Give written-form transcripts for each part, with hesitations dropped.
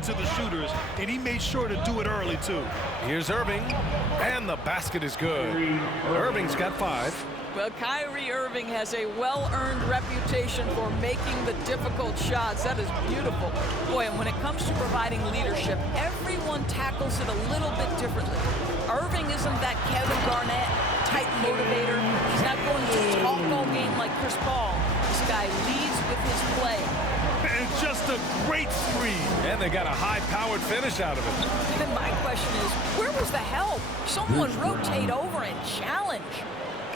listen to the shooters, and he made sure to do it early, too. Here's Irving, and the basket is good. Irving's got 5. Well, Kyrie Irving has a well-earned reputation for making the difficult shots. That is beautiful. Boy, and when it comes to providing leadership, everyone tackles it a little bit differently. Irving isn't that Kevin Garnett type motivator. He's not going to talk all game like Chris Paul. This guy leads with his play. And just a great screen. And they got a high-powered finish out of it. Then my question is, where was the help? Someone rotate over and challenge.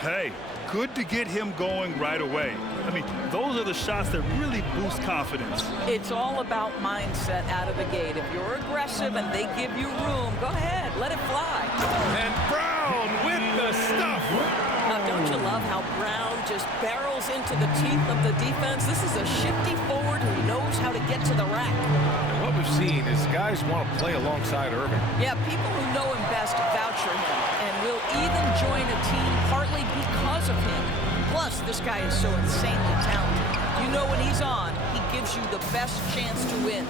Hey, good to get him going right away. I mean, those are the shots that really boost confidence. It's all about mindset out of the gate. If you're aggressive and they give you room, go ahead, let it fly. And Brown with the stuff. Now, don't you love how Brown just barrels into the teeth of the defense? This is a shifty forward who knows how to get to the rack. And what we've seen is guys want to play alongside Irving. Yeah, people who know him best vouch for him and will even join a team partly because of him. Plus, this guy is so insanely talented. You know when he's on, he gives you the best chance to win.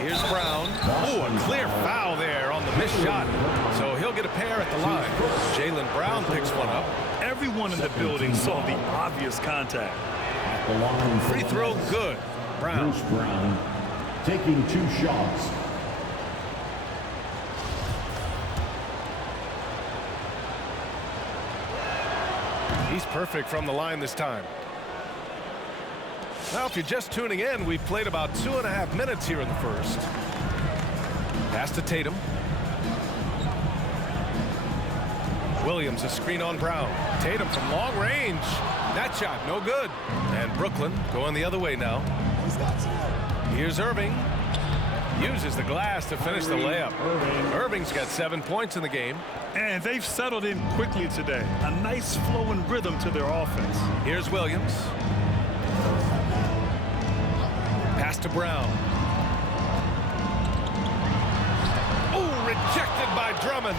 Here's Brown. Oh, a clear foul there on the missed shot. So he'll get a pair at the line. Jaylen Brown picks one up. Everyone in the building saw the obvious contact. Free throw good. Brown. Bruce Brown taking 2 shots. He's perfect from the line this time. Now, if you're just tuning in, we've played about 2.5 minutes here in the first. Pass to Tatum. Williams, a screen on Brown. Tatum from long range. That shot, no good. And Brooklyn going the other way now. Here's Irving. Uses the glass to finish the layup. Irving's got 7 points in the game. And they've settled in quickly today. A nice flowing rhythm to their offense. Here's Williams. Pass to Brown. Oh, rejected by Drummond.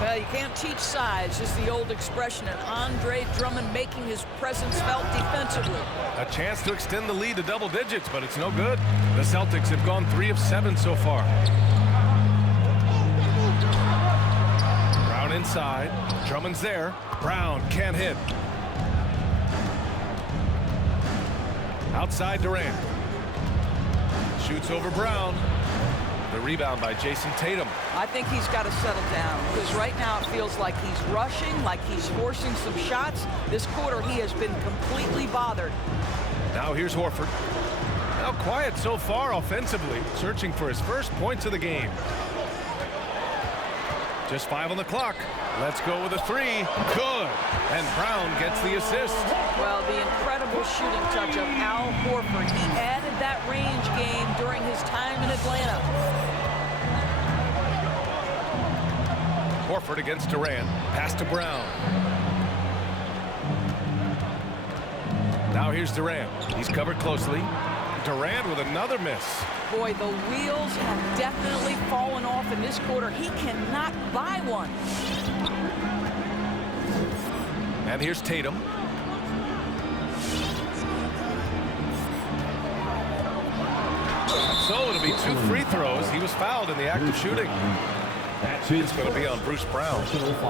Well, you can't teach size, just the old expression, and Andre Drummond making his presence felt defensively. A chance to extend the lead to double digits, but it's no good. The Celtics have gone 3 of 7 so far. Brown inside. Drummond's there. Brown can't hit. Outside Durant. Shoots over Brown. The rebound by Jason Tatum. I think he's got to settle down because right now it feels like he's rushing, like he's forcing some shots. This quarter he has been completely bothered. Now here's Horford. Now quiet so far offensively, searching for his first points of the game. Just 5 on the clock. Let's go with a 3. Good. And Brown gets the assist. Well, the incredible shooting touch of Al Horford. He added that range game during his time in Atlanta. Horford against Durant. Pass to Brown. Now here's Durant. He's covered closely. Durant with another miss. Boy, the wheels have definitely fallen off in this quarter. He cannot buy one. And here's Tatum. So it'll be 2 free throws. He was fouled in the act of shooting. It's going to be on Bruce Brown.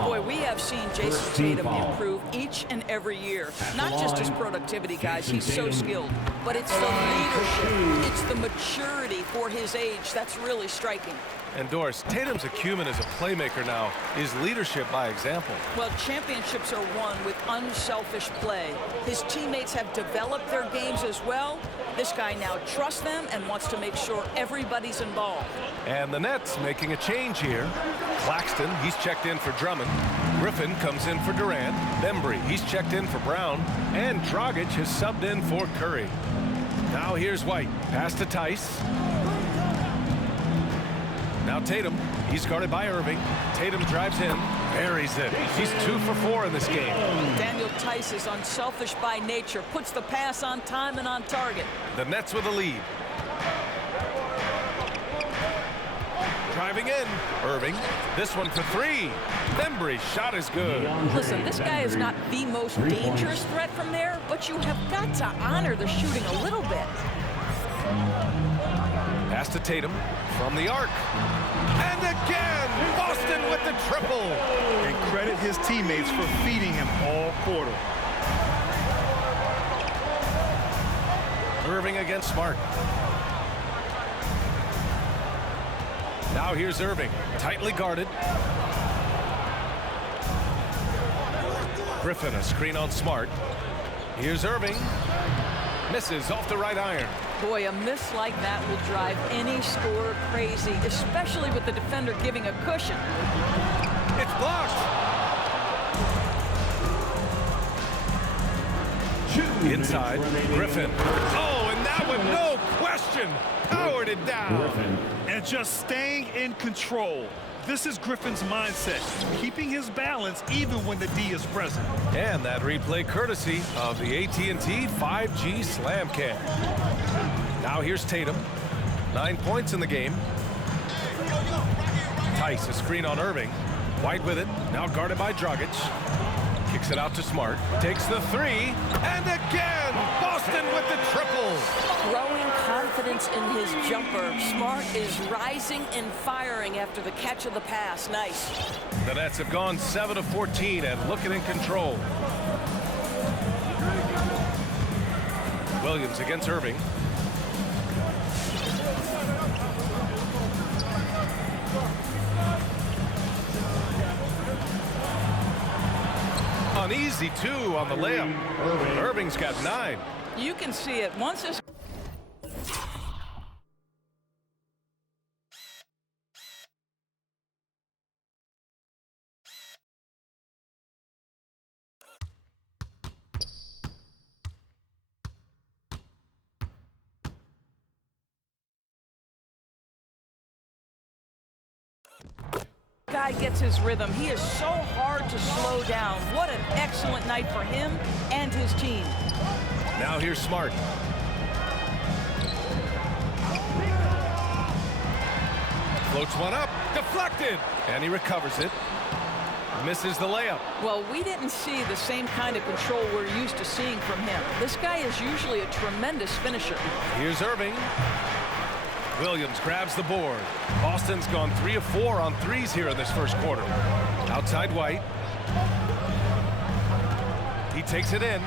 Boy, we have seen Jason Tatum improve each and every year. Not just his productivity, guys. He's so skilled. But it's the leadership. It's the maturity for his age. That's really striking. And Doris, Tatum's acumen as a playmaker now is leadership by example. Well, championships are won with unselfish play. His teammates have developed their games as well. This guy now trusts them and wants to make sure everybody's involved. And the Nets making a change here. Claxton, he's checked in for Drummond. Griffin comes in for Durant. Bembry, he's checked in for Brown. And Dragic has subbed in for Curry. Now here's White. Pass to Tice. Now Tatum, he's guarded by Irving. Tatum drives in, buries it. He's 2 for 4 in this game. Daniel Tice is unselfish by nature, puts the pass on time and on target. The Nets with a lead. Driving in, Irving. This one for 3. Bembry's shot is good. Listen, this guy is not the most dangerous threat from there, but you have got to honor the shooting a little bit. Pass to Tatum from the arc. And again, Boston with the triple. And credit his teammates for feeding him all quarter. Irving against Smart. Now here's Irving, tightly guarded. Griffin, a screen on Smart. Here's Irving. Misses off the right iron. Boy, a miss like that will drive any scorer crazy, especially with the defender giving a cushion. It's blocked. Inside, Griffin. Oh, and that one, no question, powered it down. And just staying in control. This is Griffin's mindset, keeping his balance even when the D is present. And that replay courtesy of the AT&T 5G Slam Cam. Now here's Tatum. 9 points in the game. Tice, a screen on Irving. White with it, now guarded by Dragic. Kicks it out to Smart. Takes the three. And again, Boston with the triple. Growing confidence in his jumper. Smart is rising and firing after the catch of the pass. Nice. The Nets have gone 7 of 14 and looking in control. Williams against Irving. An easy 2 on the layup. Irving's got 9. You can see it. Once this guy gets his rhythm, he is so hard to slow down. What an excellent night for him and his team. Now here's Smart. Floats one up, deflected, and he recovers it. Misses the layup. Well, we didn't see the same kind of control we're used to seeing from him. This guy is usually a tremendous finisher. Here's Irving. Williams grabs the board. Boston's gone 3 of 4 on threes here in this first quarter. Outside White. He takes it in.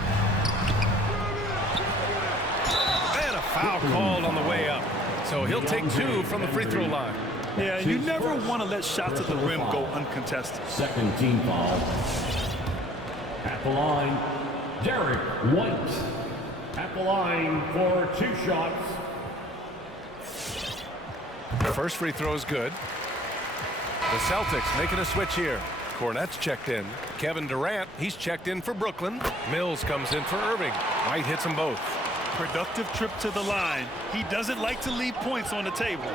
And a foul called on the way up. So he'll take 2 from the free throw line. Yeah, you never want to let shots at the rim go uncontested. Second team foul. At the line, Derek White. At the line for 2 shots. First free throw is good. The Celtics making a switch here. Cornette's checked in. Kevin Durant, he's checked in for Brooklyn. Mills comes in for Irving. White hits them both. Productive trip to the line. He doesn't like to leave points on the table.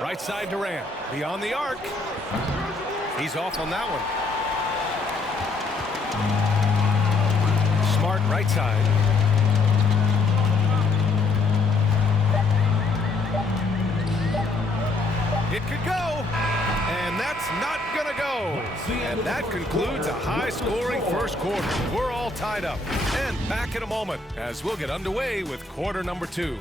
Right side Durant. Beyond the arc. He's off on that one. Smart right side. It could go, and that's not gonna go. And that concludes a high-scoring first quarter. We're all tied up. And back in a moment as we'll get underway with quarter number 2.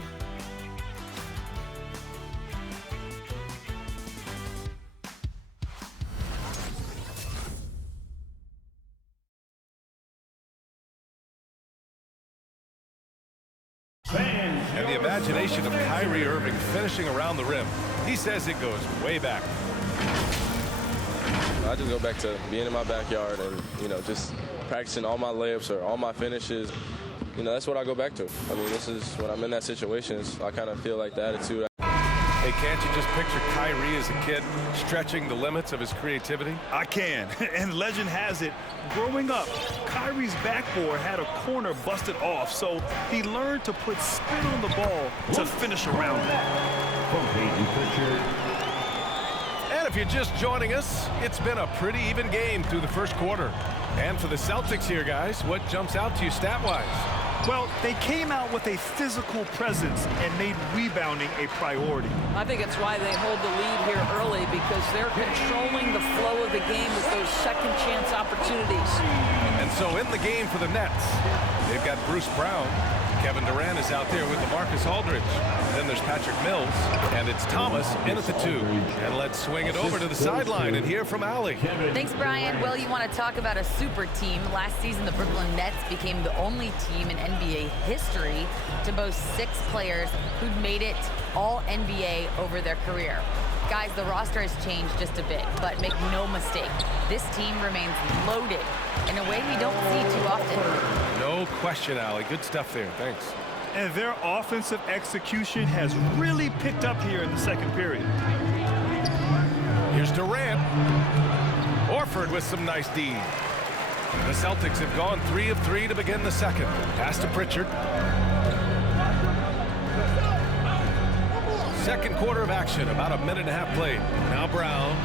And the imagination of Kyrie Irving finishing around the rim. He says it goes way back. I just go back to being in my backyard and, just practicing all my layups or all my finishes. That's what I go back to. I mean, this is when I'm in that situation, I kind of feel like the attitude. Hey, can't you just picture Kyrie as a kid stretching the limits of his creativity? I can. And legend has it, growing up, Kyrie's backboard had a corner busted off, so he learned to put spin on the ball to finish around it. And if you're just joining us, it's been a pretty even game through the first quarter. And for the Celtics here, guys, what jumps out to you stat-wise? Well, they came out with a physical presence and made rebounding a priority. I think it's why they hold the lead here early, because they're controlling the flow of the game with those second chance opportunities. And so in the game for the Nets, they've got Bruce Brown. Kevin Durant is out there with LaMarcus Aldridge. Then there's Patrick Mills, and it's Thomas in at the 2. And let's swing it over to the sideline and hear from Allie. Thanks, Brian. Well, you want to talk about a super team. Last season, the Brooklyn Nets became the only team in NBA history to boast 6 players who'd made it all NBA over their career. Guys, the roster has changed just a bit, but make no mistake, this team remains loaded in a way we don't see too often. No question, Allie. Good stuff there. Thanks. And their offensive execution has really picked up here in the second period. Here's Durant. Horford with some nice D. The Celtics have gone 3 of 3 to begin the second. Pass to Pritchard. Second quarter of action, about a minute and a half played. Now Brown.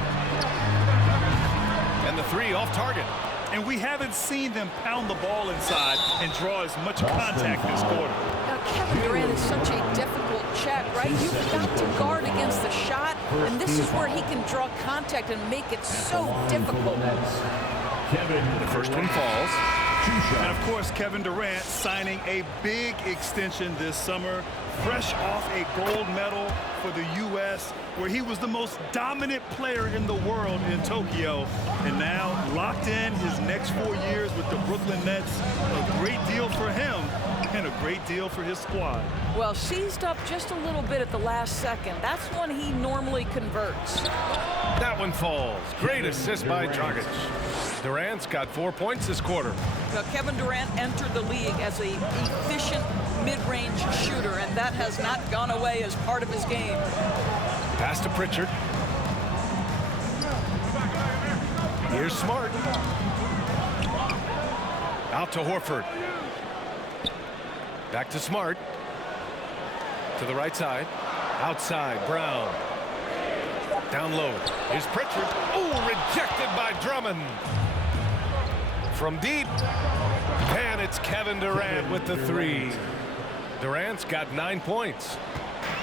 And the 3 off target. And we haven't seen them pound the ball inside and draw as much contact this quarter. Now, Kevin Durant is such a difficult check, right? You've got to guard against the shot, and this is where he can draw contact and make it so difficult. The first one falls. And of course, Kevin Durant signing a big extension this summer, fresh off a gold medal for the U.S., where he was the most dominant player in the world in Tokyo. And now locked in his next 4 years with the Brooklyn Nets. A great deal for him and a great deal for his squad. Well, seized up just a little bit at the last second. That's when he normally converts. That one falls. Great assist by Dragic. Durant's got 4 points this quarter. Now, Kevin Durant entered the league as an efficient mid-range shooter, and that has not gone away as part of his game. Pass to Pritchard. Here's Smart. Out to Horford. Back to Smart. To the right side. Outside, Brown. Down low. Here's Pritchard. Oh, rejected by Drummond. From deep. And it's Kevin Durant with the 3. Durant's got 9 points.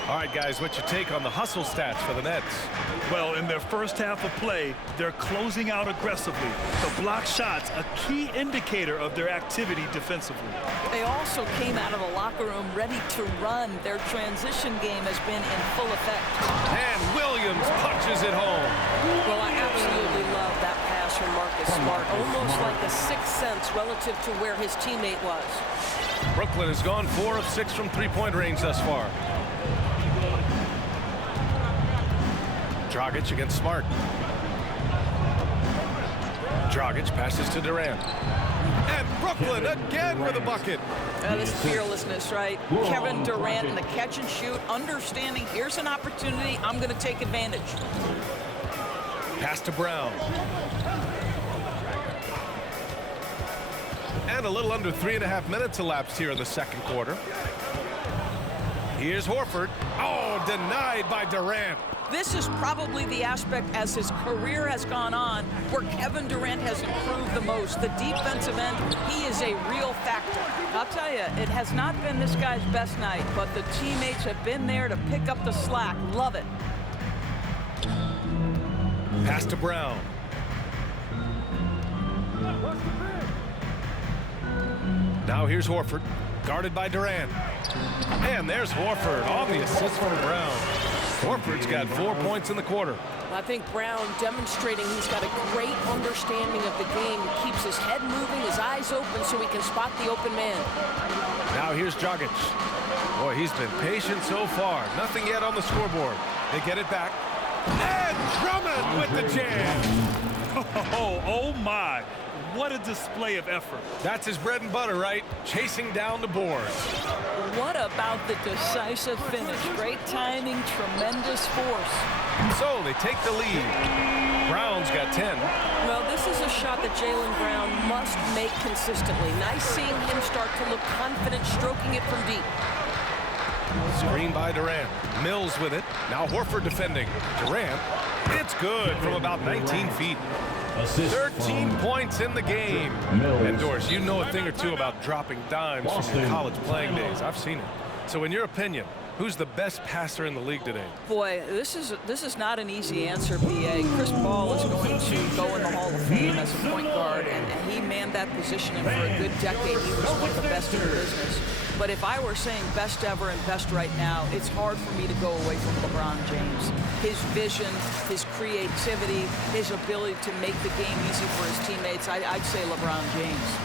All right, guys, what's your take on the hustle stats for the Nets? Well, in their first half of play, they're closing out aggressively. The block shots, a key indicator of their activity defensively. They also came out of the locker room ready to run. Their transition game has been in full effect. And Williams punches it home. Well, I absolutely love that pass from Marcus Smart. Almost like a sixth sense relative to where his teammate was. Brooklyn has gone 4 of 6 from three-point range thus far. Dragic against Smart. Dragic passes to Durant. And Brooklyn again with a bucket. This fearlessness, right? Kevin Durant in the catch and shoot, understanding here's an opportunity, I'm going to take advantage. Pass to Brown. And a little under 3.5 minutes elapsed here in the second quarter. Here's Horford. Oh, denied by Durant. This is probably the aspect as his career has gone on where Kevin Durant has improved the most. The defensive end, he is a real factor. I'll tell you, it has not been this guy's best night, but the teammates have been there to pick up the slack. Love it. Pass to Brown. Now here's Horford, guarded by Durant. And there's Horford on the assist from Brown. Horford's got 4 points in the quarter. I think Brown demonstrating he's got a great understanding of the game. He keeps his head moving, his eyes open so he can spot the open man. Now here's Dragic. Boy, he's been patient so far. Nothing yet on the scoreboard. They get it back. And Drummond with the jam. Oh my. What a display of effort. That's his bread and butter, right? Chasing down the boards. What about the decisive finish? Great timing, tremendous force. So they take the lead. Brown's got 10. Well, this is a shot that Jaylen Brown must make consistently. Nice seeing him start to look confident, stroking it from deep. Screen by Durant. Mills with it. Now Horford defending. Durant. It's good from about 19 feet. 13 points in the game. And Doris, you know a thing or two about dropping dimes from your college playing days. I've seen it. So in your opinion, who's the best passer in the league today? Boy, this is not an easy answer, B.A. Chris Paul is going to go in the Hall of Fame as a point guard, and he manned that position, and for a good decade, he was one of the best in the business. But if I were saying best ever and best right now, it's hard for me to go away from LeBron James. His vision, his creativity, his ability to make the game easy for his teammates, I'd say LeBron James.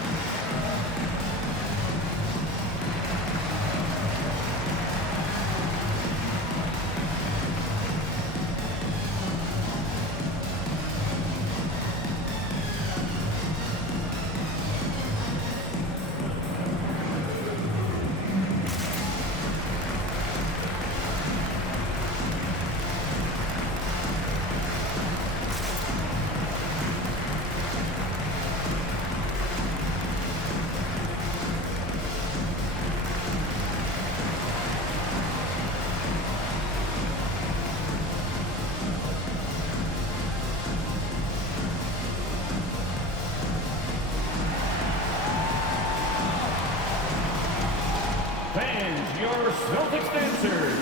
Fans, your Celtics dancers.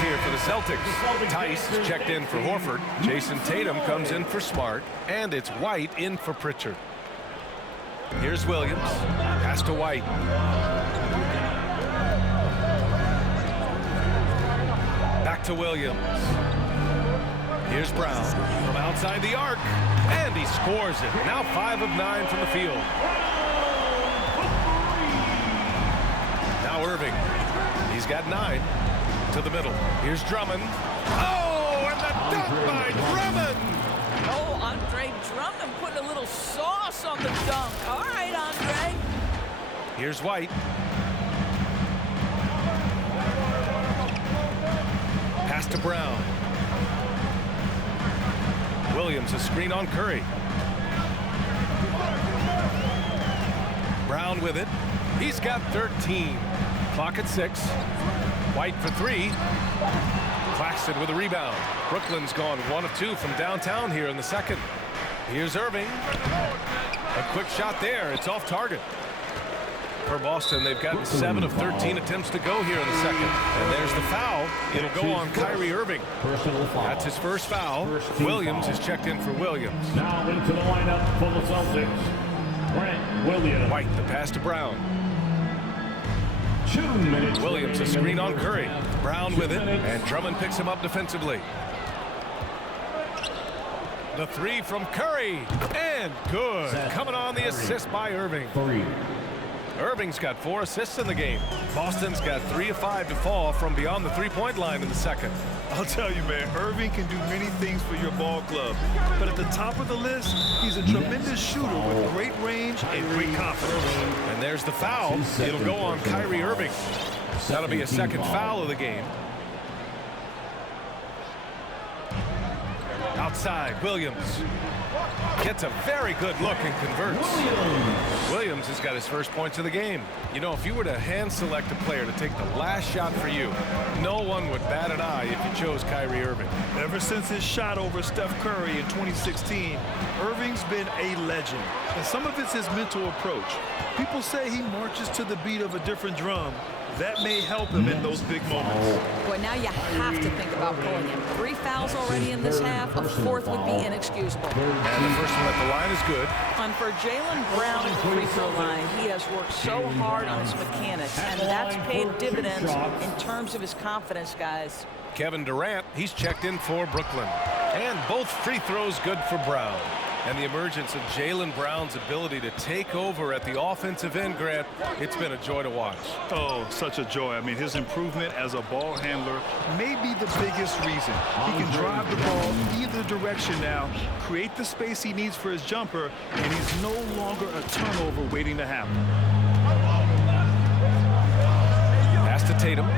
Here for the Celtics. Tice is checked in for Horford. Jason Tatum comes in for Smart. And it's White in for Pritchard. Here's Williams. Pass to White. Back to Williams. Here's Brown from outside the arc. And he scores it. Now 5 of 9 from the field. Now Irving. He's got 9. To the middle. Here's Drummond. Oh, and the dunk by Drummond! Oh, Andre Drummond putting a little sauce on the dunk. All right, Andre. Here's White. Pass to Brown. Williams, a screen on Curry. Brown with it. He's got 13. Clock at 6. White for 3. Claxton with a rebound. Brooklyn's gone 1 of 2 from downtown here in the second. Here's Irving. A quick shot there. It's off target. For Boston, they've gotten 7 of 13 attempts to go here in the second. And there's the foul. It'll go on Kyrie Irving. That's his first foul. Williams is checked in for Williams. Now into the lineup for the Celtics. Grant Williams. White, the pass to Brown. 2 minutes. Williams, a screen on Curry. Brown with it, and Drummond picks him up defensively. The 3 from Curry, and good. Coming on the assist by Irving. 3. Irving's got 4 assists in the game. Boston's got 3 of 5 to fall from beyond the three-point line in the second. I'll tell you, man, Irving can do many things for your ball club. But at the top of the list, he's a tremendous shooter with great range and great confidence. And there's the foul. It'll go on Kyrie Irving. That'll be a second foul of the game. Outside, Williams gets a very good look and converts. Williams has got his first points of the game. You know, if you were to hand select a player to take the last shot for you, no one would bat an eye if you chose Kyrie Irving. Ever since his shot over Steph Curry in 2016, Irving's been a legend. And some of it's his mental approach. People say he marches to the beat of a different drum. That may help him in those big moments. Boy, now you have to think about pulling him. 3 fouls already in this half. A 4th would be inexcusable. And the first one at the line is good. And for Jaylen Brown at the free throw line, he has worked so hard on his mechanics, and that's paid dividends in terms of his confidence, guys. Kevin Durant, he's checked in for Brooklyn. And both free throws good for Brown. And the emergence of Jaylen Brown's ability to take over at the offensive end, Grant, it's been a joy to watch. Oh, such a joy. I mean, his improvement as a ball handler may be the biggest reason. He can drive the ball either direction now, create the space he needs for his jumper, and he's no longer a turnover waiting to happen. Pass to Tatum.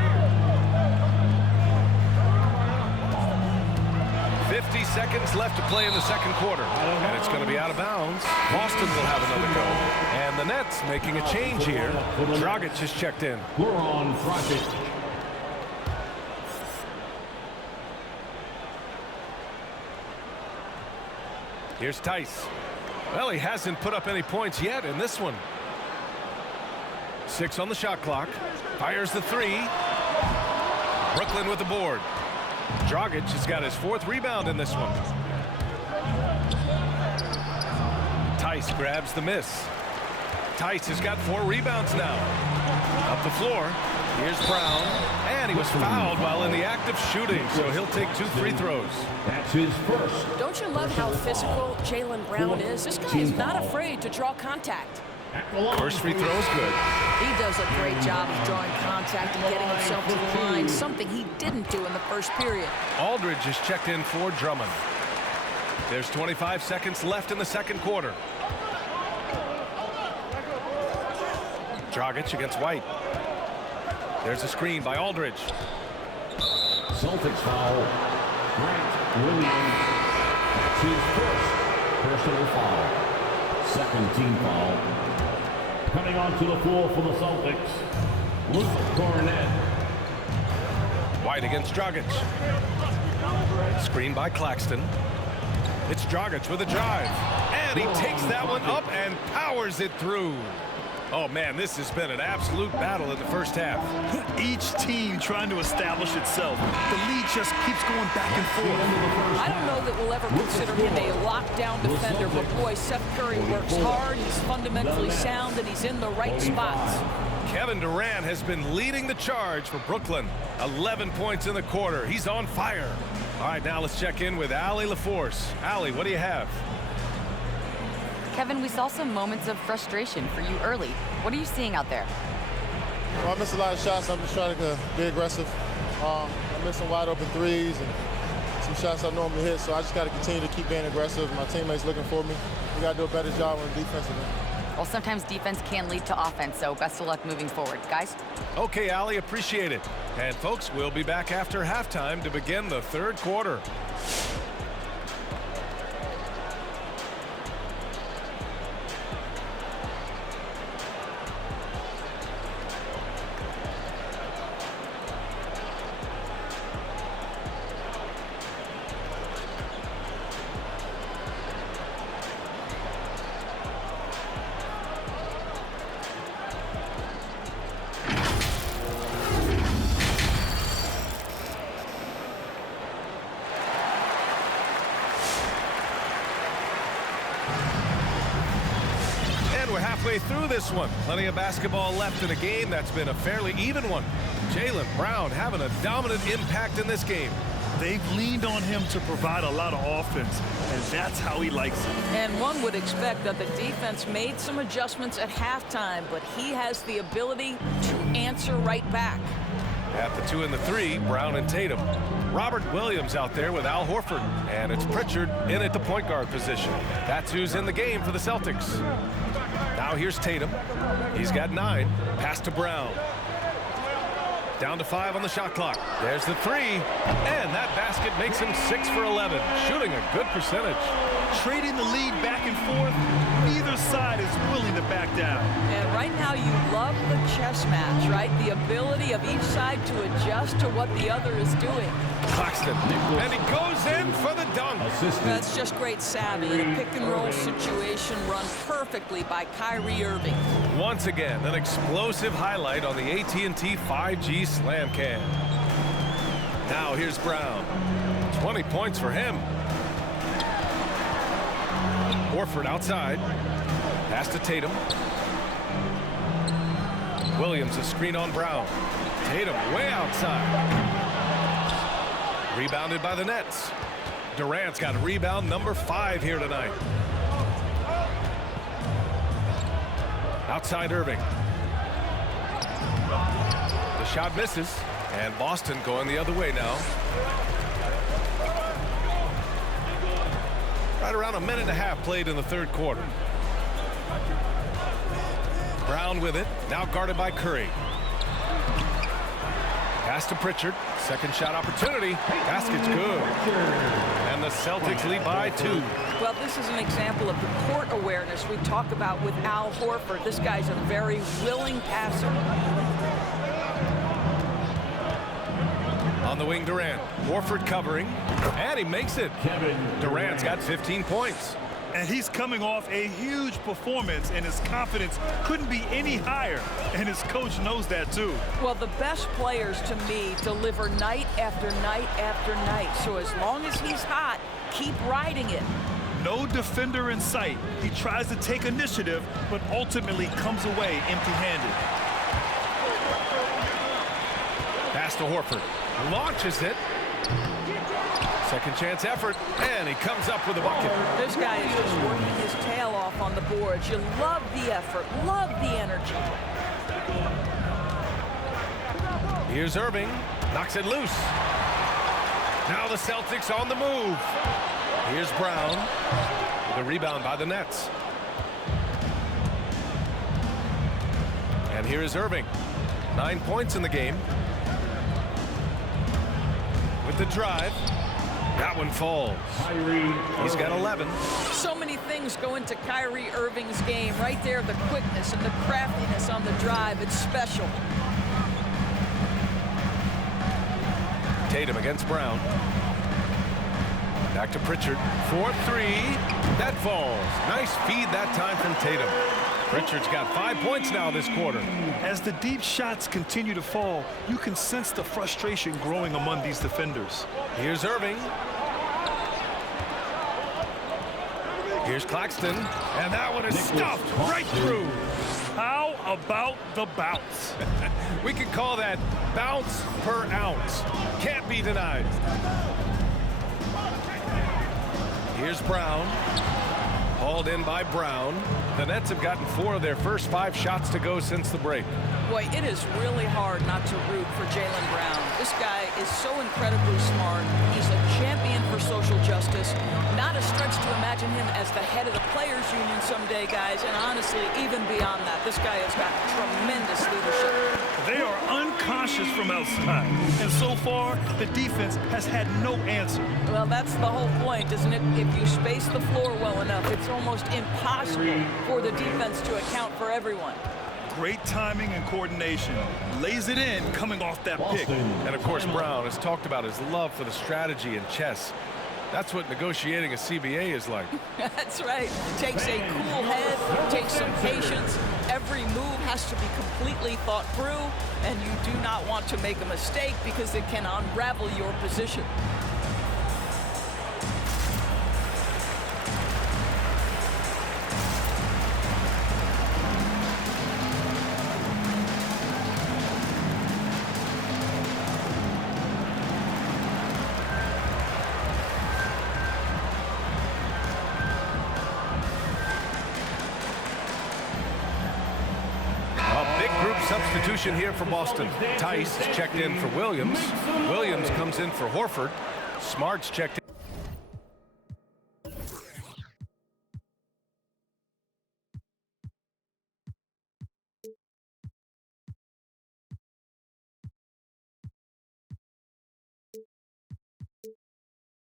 50 seconds left to play in the second quarter. And it's going to be out of bounds. Boston will have another go. And the Nets making a change here. Dragic is checked in. Durant, Dragic. Here's Tice. Well, he hasn't put up any points yet in this one. 6 on the shot clock. Fires the 3. Brooklyn with the board. Dragic has got his 4th rebound in this one. Tice grabs the miss. Tice has got 4 rebounds now. Up the floor. Here's Brown. And he was fouled while in the act of shooting, so he'll take 2 free throws. That's his first. Don't you love how physical Jaylen Brown is? This guy is not afraid to draw contact. First free throw is good. He does a great job of drawing contact and getting himself to the line, something he didn't do in the first period. Aldridge is checked in for Drummond. There's 25 seconds left in the second quarter. Dragic against White. There's a screen by Aldridge. Celtics foul. Grant Williams. That's his first personal foul. Second team foul. Coming onto the floor for the Celtics, Luke Cornett. White against Dragic. Screen by Claxton. It's Dragic with a drive. And he takes that one up and powers it through. Oh, man, this has been an absolute battle in the first half. Each team trying to establish itself. The lead just keeps going back and forth. I don't know that we'll ever consider him a lockdown defender, but boy, Seth Curry works hard, he's fundamentally sound, and he's in the right spots. Kevin Durant has been leading the charge for Brooklyn. 11 points in the quarter. He's on fire. All right, now let's check in with Allie LaForce. Allie, what do you have? Kevin, we saw some moments of frustration for you early. What are you seeing out there? Well, I missed a lot of shots. I'm just trying to be aggressive. I missed some wide open threes and some shots I normally hit, so I just got to continue to keep being aggressive. My teammates looking for me. We got to do a better job on the defensive end. Well, sometimes defense can lead to offense, so best of luck moving forward, guys. Okay, Allie, appreciate it. And folks, we'll be back after halftime to begin the third quarter. We're halfway through this one. Plenty of basketball left in a game that's been a fairly even one. Jaylen Brown having a dominant impact in this game. They've leaned on him to provide a lot of offense, and that's how he likes it. And one would expect that the defense made some adjustments at halftime, but he has the ability to answer right back. At the 2 and the 3, Brown and Tatum. Robert Williams out there with Al Horford. And it's Pritchard in at the point guard position. That's who's in the game for the Celtics. Now here's Tatum. He's got 9. Pass to Brown. Down to 5 on the shot clock. There's the 3. And that basket makes him 6 for 11. Shooting a good percentage. Trading the lead back and forth, neither side is willing to back down. And right now you love the chess match, right? The ability of each side to adjust to what the other is doing. Claxton. And he goes in for the dunk. That's just great savvy. The pick-and-roll situation run perfectly by Kyrie Irving. Once again, an explosive highlight on the AT&T 5G Slam Cam. Now here's Brown. 20 points for him. Horford outside. Pass to Tatum. Williams a screen on Brown. Tatum way outside. Rebounded by the Nets. Durant's got rebound number 5 here tonight. Outside Irving. The shot misses. And Boston going the other way now. Right around a minute and a half played in the third quarter. Brown with it. Now guarded by Curry. Pass to Pritchard. Second shot opportunity. Basket's good. And the Celtics lead by 2. Well, this is an example of the court awareness we talk about with Al Horford. This guy's a very willing passer. On the wing, Durant. Horford covering. And he makes it. Durant's got 15 points. And he's coming off a huge performance, and his confidence couldn't be any higher. And his coach knows that, too. Well, the best players, to me, deliver night after night after night. So as long as he's hot, keep riding it. No defender in sight. He tries to take initiative, but ultimately comes away empty-handed. Pass to Horford. Launches it. Second chance effort, and he comes up with a bucket. This guy is just working his tail off on the boards. You love the effort, love the energy. Here's Irving, knocks it loose. Now the Celtics on the move. Here's Brown, the rebound by the Nets. And here is Irving, 9 points in the game. With the drive. That one falls. He's got 11. So many things go into Kyrie Irving's game. Right there, the quickness and the craftiness on the drive. It's special. Tatum against Brown. Back to Pritchard. 4-3. That falls. Nice feed that time from Tatum. Pritchard's got 5 points now this quarter. As the deep shots continue to fall, you can sense the frustration growing among these defenders. Here's Irving. Here's Claxton. And that one is stuffed right through. How about the bounce? We could call that bounce per ounce. Can't be denied. Here's Brown. Hauled in by Brown. The Nets have gotten 4 of their first 5 shots to go since the break. Boy, it is really hard not to root for Jaylen Brown. This guy is so incredibly smart. He's a champion for social justice. Not a stretch to imagine him as the head of the Players Union someday, guys. And honestly, even beyond that, this guy has got tremendous leadership. They are unconscious from outside. And so far, the defense has had no answer. Well, that's the whole point, isn't it? If you space the floor well enough, it's almost impossible for the defense to account for everyone. Great timing and coordination. Lays it in coming off that pick. And of course, Brown has talked about his love for the strategy and chess. That's what negotiating a CBA is like. That's right. Takes a cool head, takes some patience. Every move has to be completely thought through, and you do not want to make a mistake because it can unravel your position. Substitution here for Boston. Tice checked in for Williams. Williams comes in for Horford. Smart's checked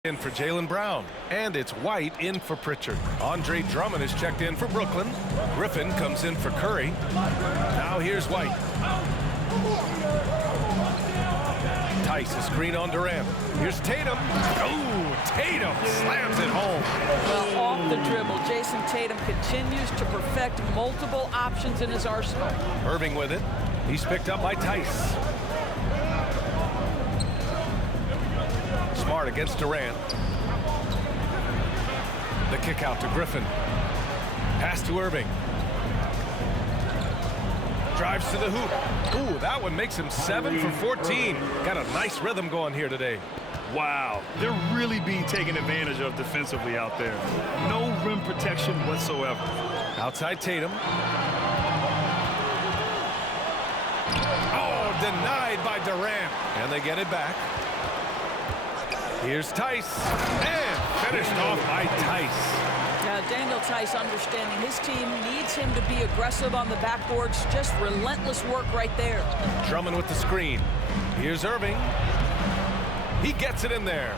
in for Jaylen Brown. And it's White in for Pritchard. Andre Drummond is checked in for Brooklyn. Griffin comes in for Curry. Now here's White. Tice, a screen on Durant. Here's Tatum. Oh, Tatum slams it home. Well, off the dribble, Jason Tatum continues to perfect multiple options in his arsenal. Irving with it. He's picked up by Tice. Smart against Durant. The kick out to Griffin. Pass to Irving. Drives to the hoop. Ooh, that one makes him 7 for 14. Got a nice rhythm going here today. Wow, they're really being taken advantage of defensively out there. No rim protection whatsoever. Outside Tatum. Oh, denied by Durant. And they get it back. Here's Tice. And finished off by Tice. Now, Daniel Tice understanding his team needs him to be aggressive on the backboards. Just relentless work right there. Drummond with the screen. Here's Irving. He gets it in there.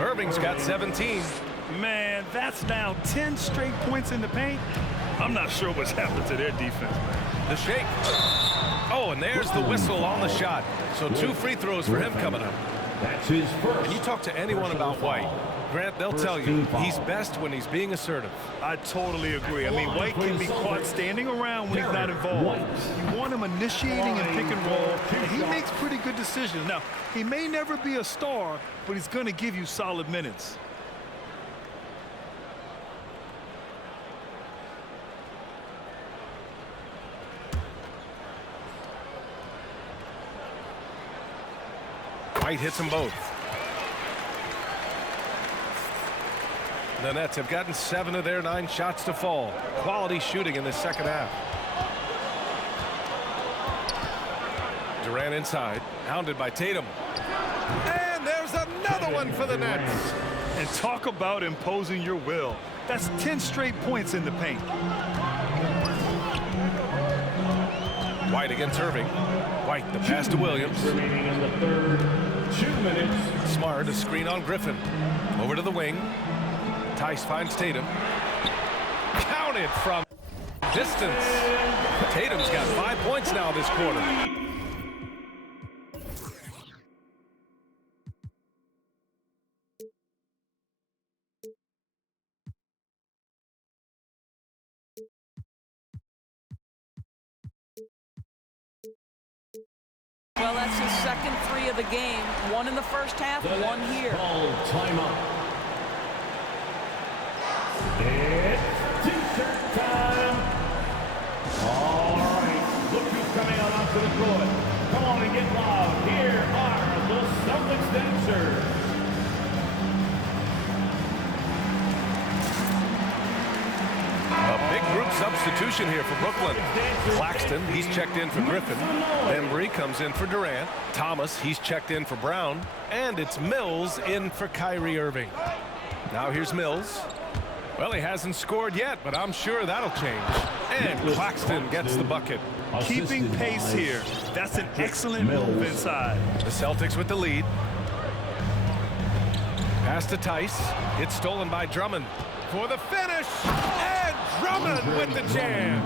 Irving's got 17. Man, that's now 10 straight points in the paint. I'm not sure what's happened to their defense, man. The shake. Oh, and there's the whistle on the shot. So 2 free throws for him coming up. That's his first. And you talk to anyone about White, Grant, they'll tell you he's best when he's being assertive. I totally agree. I mean, White can be caught standing around when he's not involved. You want him initiating and pick and roll, and he makes pretty good decisions. Now, he may never be a star, but he's going to give you solid minutes. White hits them both. The Nets have gotten 7 of their 9 shots to fall. Quality shooting in the second half. Durant inside, hounded by Tatum. And there's another one for the Nets. And talk about imposing your will. That's 10 straight points in the paint. White against Irving. White, the pass to Williams. Remaining in the third, 2 minutes. Smart, a screen on Griffin. Over to the wing. Tice finds Tatum. Counted from distance. Tatum's got 5 points now this quarter. Well, that's his second 3 of the game. 1 in the first half, 1 here. Timeout. It's T-shirt time. All right, look who's coming out onto the court. Come on and get loud. Here are the Celtics dancers. A big group substitution here for Brooklyn. Claxton, he's checked in for Griffin. Embry comes in for Durant. Thomas, he's checked in for Brown. And it's Mills in for Kyrie Irving. Now here's Mills. Well, he hasn't scored yet, but I'm sure that'll change. And Claxton gets the bucket. Keeping pace here. That's an excellent move inside. The Celtics with the lead. Pass to Tice. It's stolen by Drummond for the finish. And Drummond with the jam.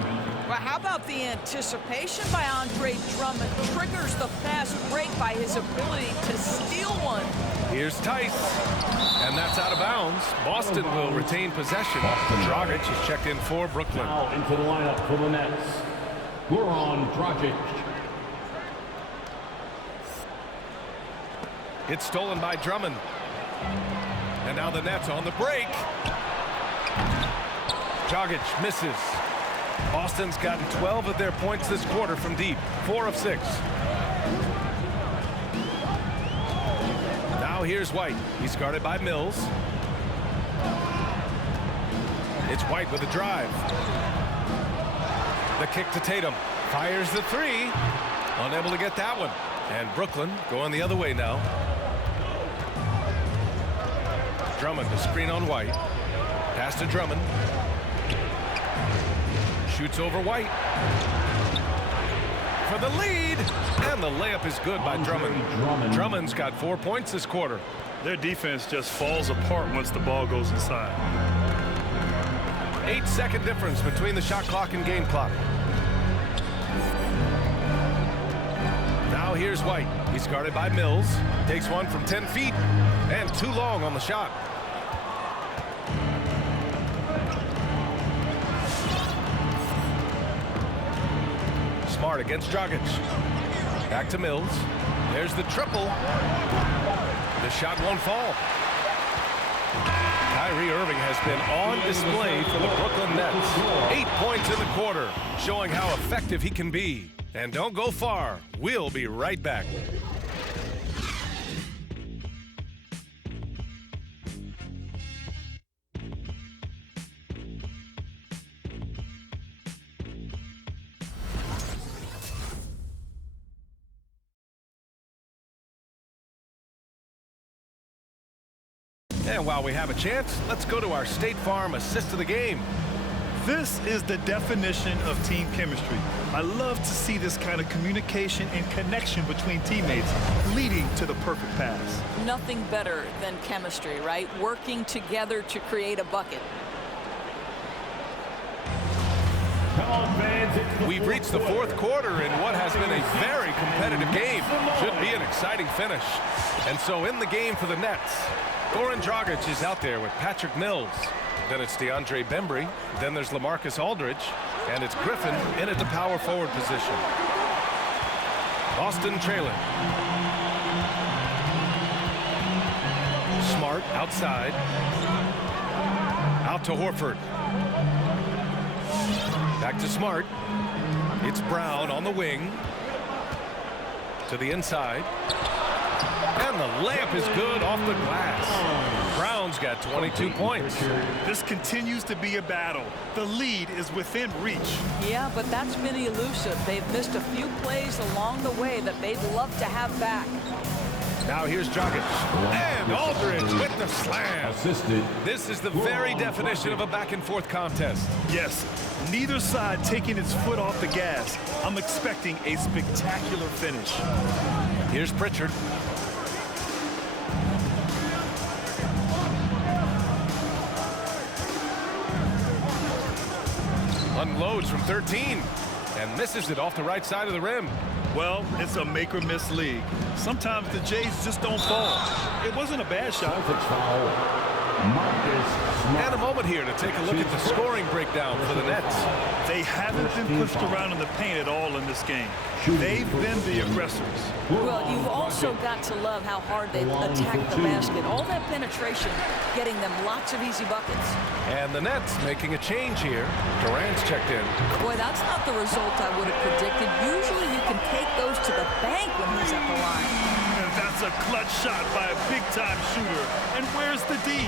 Well, how about the anticipation by Andre Drummond triggers the fast break by his ability to steal one. Here's Tice. And that's out of bounds. Boston will retain possession. Dragic is checked in for Brooklyn. Now into the lineup for the Nets. Goran Dragic. It's stolen by Drummond. And now the Nets on the break. Dragic misses. Boston's gotten 12 of their points this quarter from deep. 4 of 6. Now here's White. He's guarded by Mills. It's White with a drive. The kick to Tatum. Fires the 3. Unable to get that one. And Brooklyn going the other way now. Drummond to screen on White. Pass to Drummond. Shoots over White. For the lead. And the layup is good by Drummond. Drummond's got 4 points this quarter. Their defense just falls apart once the ball goes inside. 8-second difference between the shot clock and game clock. Now here's White. He's guarded by Mills. Takes one from 10 feet. And too long on the shot. Smart against Dragic. Back to Mills. There's the triple. The shot won't fall. Kyrie Irving has been on display for the Brooklyn Nets. 8 points in the quarter, showing how effective he can be. And don't go far. We'll be right back. And while we have a chance, let's go to our State Farm assist of the game. This is the definition of team chemistry. I love to see this kind of communication and connection between teammates leading to the perfect pass. Nothing better than chemistry, right? Working together to create a bucket. We've reached the fourth quarter in what has been a very competitive game. Should be an exciting finish. And so in the game for the Nets, Goran Dragic is out there with Patrick Mills. Then it's DeAndre Bembry. Then there's LaMarcus Aldridge. And it's Griffin in at the power forward position. Austin Traylon. Smart outside. Out to Horford. Back to Smart. It's Brown on the wing. To the inside. And the layup is good off the glass. Brown's got 22 points. This continues to be a battle. The lead is within reach. Yeah, but that's been elusive. They've missed a few plays along the way that they'd love to have back. Now here's Dragic. And Aldridge with the slam. Assisted. This is the very definition of a back-and-forth contest. Yes, neither side taking its foot off the gas. I'm expecting a spectacular finish. Here's Pritchard. Unloads from 13 and misses it off the right side of the rim. Well, it's a make-or-miss league. Sometimes the Jays just don't fall. It wasn't a bad shot. And a moment here to take a look at the scoring breakdown for the Nets. They haven't been pushed around in the paint at all in this game. They've been the aggressors. Well, you've also got to love how hard they've attacked the basket. All that penetration, getting them lots of easy buckets. And the Nets making a change here. Durant's checked in. Boy, that's not the result I would have predicted. Usually you can take those to the bank when he's at the line. And that's a clutch shot by a big-time shooter. And where's the D?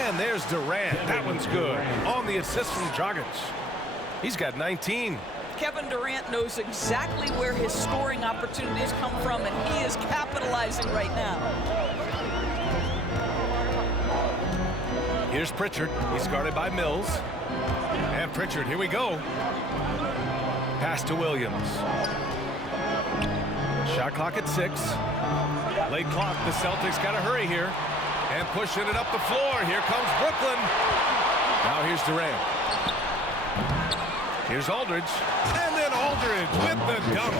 And there's Durant. That one's good. On the assist from Dragic. He's got 19. Kevin Durant knows exactly where his scoring opportunities come from, and he is capitalizing right now. Here's Pritchard. He's guarded by Mills. And Pritchard, here we go. Pass to Williams. Shot clock at 6. Late clock. The Celtics got to hurry here. And pushing it up the floor. Here comes Brooklyn. Now here's Durant. Here's Aldridge. And then Aldridge with the dunk.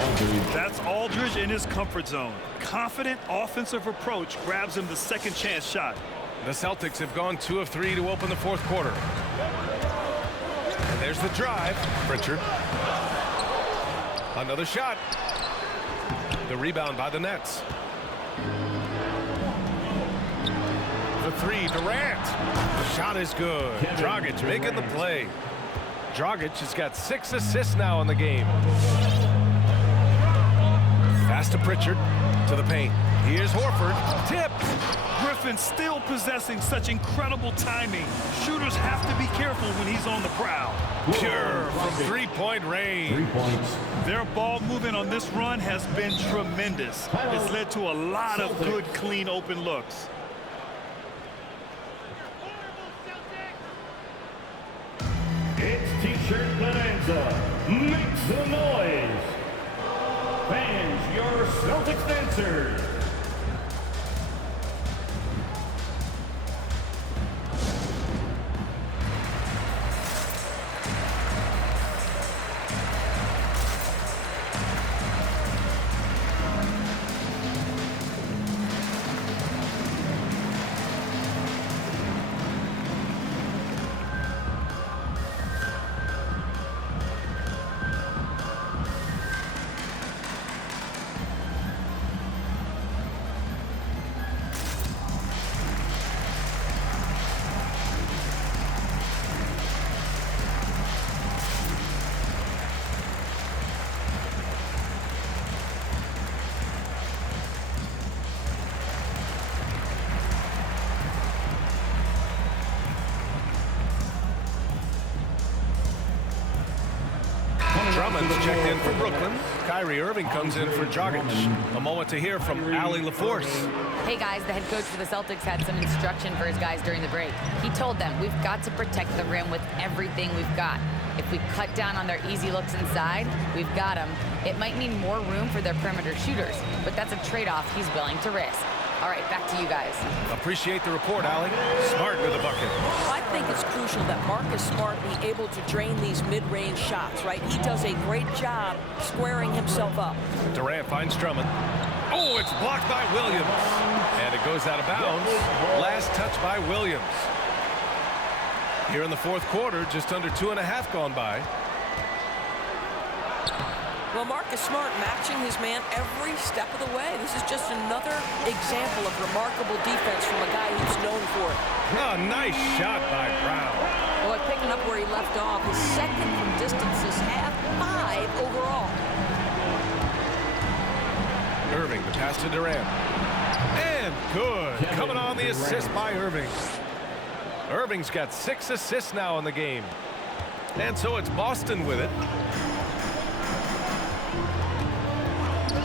That's Aldridge in his comfort zone. Confident offensive approach grabs him the second chance shot. The Celtics have gone 2 of 3 to open the fourth quarter. And there's the drive. Pritchard. Another shot. The rebound by the Nets. The 3, Durant. The shot is good. Dragic making the play. Dragic has got 6 assists now in the game. Pass to Pritchard. To the paint. Here's Horford. Tipped. Griffin still possessing such incredible timing. Shooters have to be careful when he's on the prowl. Pure from 3-point range. 3 points. Their ball movement on this run has been tremendous. It's led to a lot of good, clean, open looks. It's T-shirt bonanza. Make some noise. Fans, your Celtics dancers. Drummond's checked in for Brooklyn. Kyrie Irving comes in for Dragic. A moment to hear from Allie LaForce. Hey guys, the head coach for the Celtics had some instruction for his guys during the break. He told them, we've got to protect the rim with everything we've got. If we cut down on their easy looks inside, we've got them. It might mean more room for their perimeter shooters, but that's a trade-off he's willing to risk. All right, back to you guys. Appreciate the report, Allie. Smart with the bucket. I think it's crucial that Marcus Smart be able to drain these mid-range shots, right? He does a great job squaring himself up. Durant finds Drummond. Oh, it's blocked by Williams. And it goes out of bounds. Last touch by Williams. Here in the fourth quarter, just under 2.5 gone by. Well, Marcus Smart matching his man every step of the way. This is just another example of remarkable defense from a guy who's known for it. Oh, nice shot by Brown. Boy, picking up where he left off. His second from distance is half 5 overall. Irving, the pass to Durant. And good. Coming on the assist by Irving. Irving's got 6 assists now in the game. And so it's Boston with it.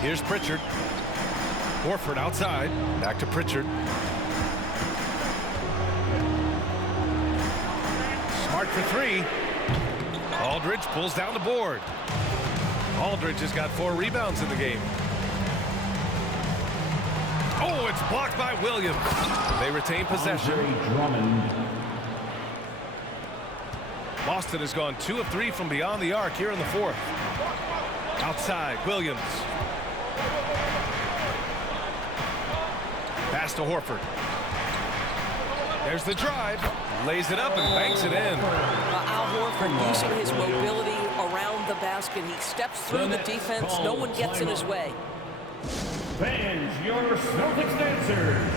Here's Pritchard. Horford outside. Back to Pritchard. Smart for 3. Aldridge pulls down the board. Aldridge has got 4 rebounds in the game. Oh, it's blocked by Williams. They retain possession. Boston has gone 2 of 3 from beyond the arc here in the fourth. Outside, Williams. Pass to Horford. There's the drive. Lays it up and banks it in. Al Horford using his mobility around the basket. He steps through the defense. No one gets in his way. Fans, your Celtics dancers.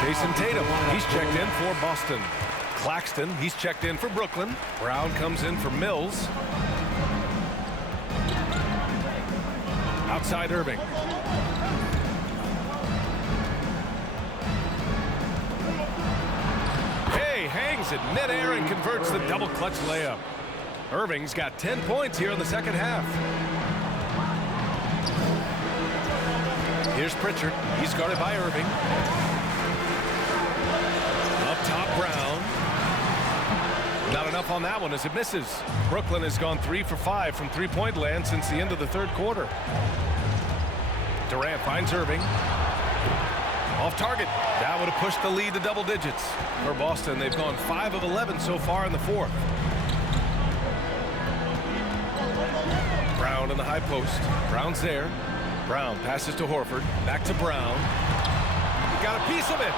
Jason Tatum, he's checked in for Boston. Claxton, he's checked in for Brooklyn. Brown comes in for Mills. Outside Irving. Hey, hangs in midair and converts the double clutch layup. Irving's got 10 points here in the second half. Here's Pritchard. He's guarded by Irving. Up top, Brown. Not enough on that one as it misses. Brooklyn has gone 3 for 5 from three-point land since the end of the third quarter. Durant finds Irving. Off target. That would have pushed the lead to double digits. For Boston, they've gone 5 of 11 so far in the fourth. Brown in the high post. Brown's there. Brown passes to Horford. Back to Brown. He got a piece of it.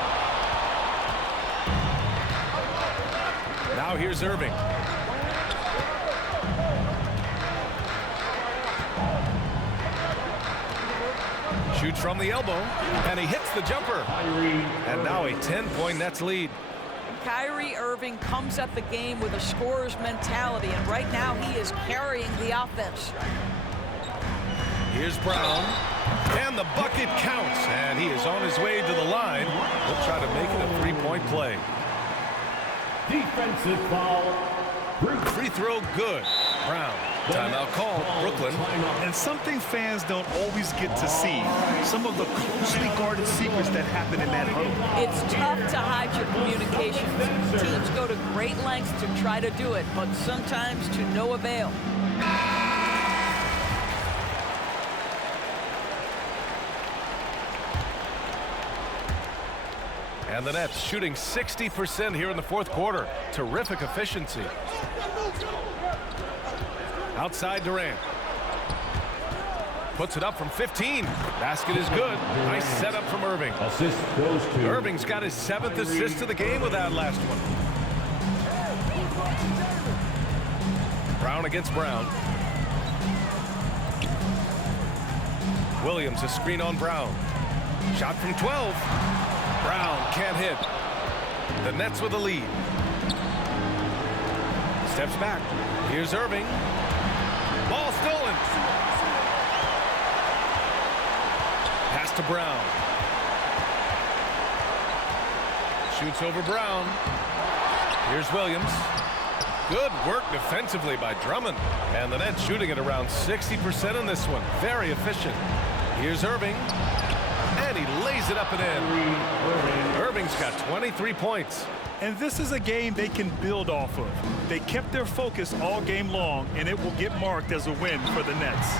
Now here's Irving. Shoots from the elbow, and he hits the jumper. And now a 10-point Nets lead. Kyrie Irving comes at the game with a scorer's mentality, and right now he is carrying the offense. Here's Brown, and the bucket counts, and he is on his way to the line. He'll try to make it a three-point play. Defensive foul. Free throw good. Brown. Timeout called. Brooklyn. And something fans don't always get to see, some of the closely guarded secrets that happen in that huddle. It's tough to hide your communications. Teams go to great lengths to try to do it, but sometimes to no avail. And the Nets shooting 60% here in the fourth quarter. Terrific efficiency. Outside Durant. puts it up from 15. Basket is good. Nice setup from Irving. Assist goes to Irving's got his 7th assist of the game with that last one. Brown against Brown. Williams, a screen on Brown. Shot from 12. Brown can't hit. The Nets with the lead. Steps back. Here's Irving. Ball stolen. Pass to Brown. Shoots over Brown. Here's Williams. Good work defensively by Drummond. And the Nets shooting at around 60% in this one. Very efficient. Here's Irving. And he lays it up and in. Irving's got 23 points. And this is a game they can build off of. They kept their focus all game long, and it will get marked as a win for the Nets.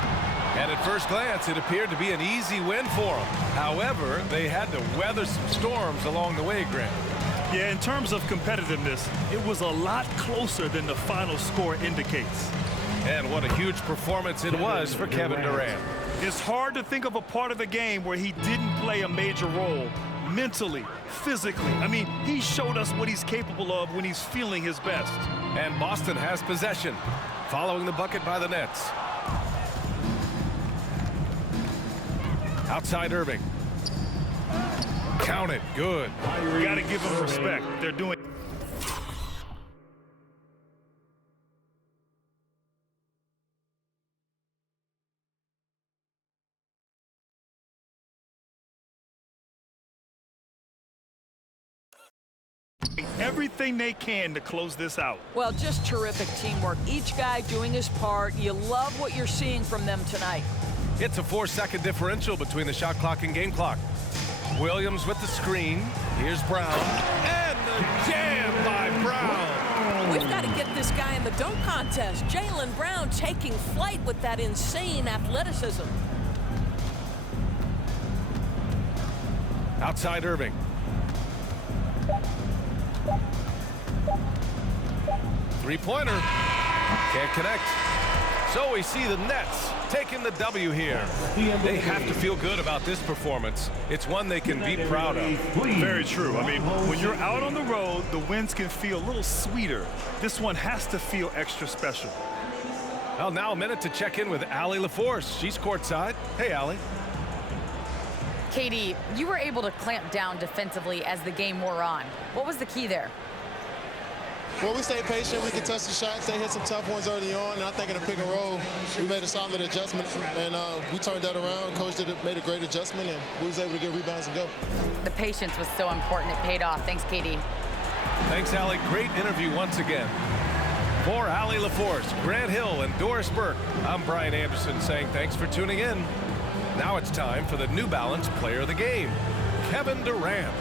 And at first glance, it appeared to be an easy win for them. However, they had to weather some storms along the way, Grant. Yeah, in terms of competitiveness, it was a lot closer than the final score indicates. And what a huge performance it was for Kevin Durant. It's hard to think of a part of the game where he didn't play a major role. Mentally, physically. I mean, he showed us what he's capable of when he's feeling his best. And Boston has possession, following the bucket by the Nets. Outside Irving. Count it. Good. You got to give them respect. They're doing. Everything they can to close this out. Well, just terrific teamwork. Each guy doing his part. You love what you're seeing from them tonight. It's a 4-second differential between the shot clock and game clock. Williams with the screen. Here's Brown. And the jam by Brown. We've got to get this guy in the dunk contest. Jaylen Brown taking flight with that insane athleticism. Outside Irving. Three-pointer. Can't connect. So we see the Nets taking the W here. They have to feel good about this performance. It's one they can be proud of. Very true. I mean, when you're out on the road, the wins can feel a little sweeter. This one has to feel extra special. Well, now a minute to check in with Allie LaForce. She's courtside. Hey, Allie. Katie, you were able to clamp down defensively as the game wore on. What was the key there? Well, we stayed patient. We contested shots. They hit some tough ones early on. And I think in the pick and roll, we made a solid adjustment. And we turned that around. Coach made a great adjustment, and we was able to get rebounds and go. The patience was so important. It paid off. Thanks, Katie. Thanks, Allie. Great interview once again. For Allie LaForce, Grant Hill, and Doris Burke, I'm Brian Anderson saying thanks for tuning in. Now it's time for the New Balance Player of the Game, Kevin Durant.